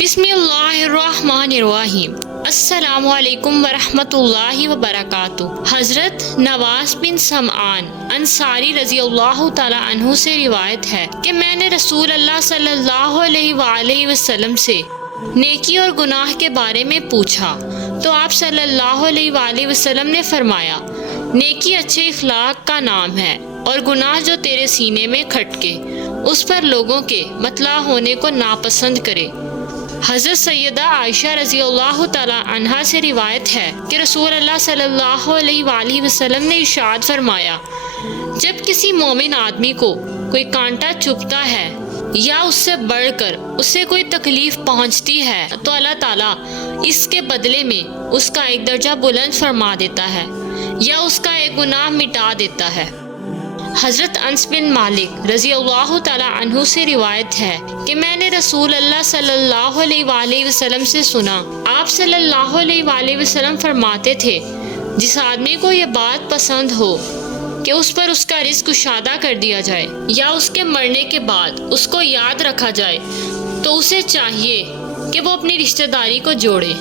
بسم اللہ الرحمن الرحیم۔ السلام علیکم ورحمۃ اللہ وبرکاتہ۔ حضرت نواس بن سمعان انصاری رضی اللہ تعالی عنہ سے روایت ہے کہ میں نے رسول اللہ صلی اللہ علیہ وآلہ وسلم سے نیکی اور گناہ کے بارے میں پوچھا تو آپ صلی اللہ علیہ وآلہ وسلم نے فرمایا، نیکی اچھے اخلاق کا نام ہے اور گناہ جو تیرے سینے میں کھٹکے اس پر لوگوں کے مطلع ہونے کو ناپسند کرے۔ حضرت سیدہ عائشہ رضی اللہ تعالی عنہا سے روایت ہے کہ رسول اللہ صلی اللہ علیہ وآلہ وسلم نے ارشاد فرمایا، جب کسی مومن آدمی کو کوئی کانٹا چبھتا ہے یا اس سے بڑھ کر اسے کوئی تکلیف پہنچتی ہے تو اللہ تعالیٰ اس کے بدلے میں اس کا ایک درجہ بلند فرما دیتا ہے یا اس کا ایک گناہ مٹا دیتا ہے۔ حضرت انس بن مالک رضی اللہ تعالی عنہ سے روایت ہے کہ میں نے رسول اللہ صلی اللہ علیہ وآلہ وسلم سے سنا، آپ صلی اللہ علیہ وآلہ وسلم فرماتے تھے، جس آدمی کو یہ بات پسند ہو کہ اس پر اس کا رزق کشادہ کر دیا جائے یا اس کے مرنے کے بعد اس کو یاد رکھا جائے تو اسے چاہیے کہ وہ اپنی رشتہ داری کو جوڑے۔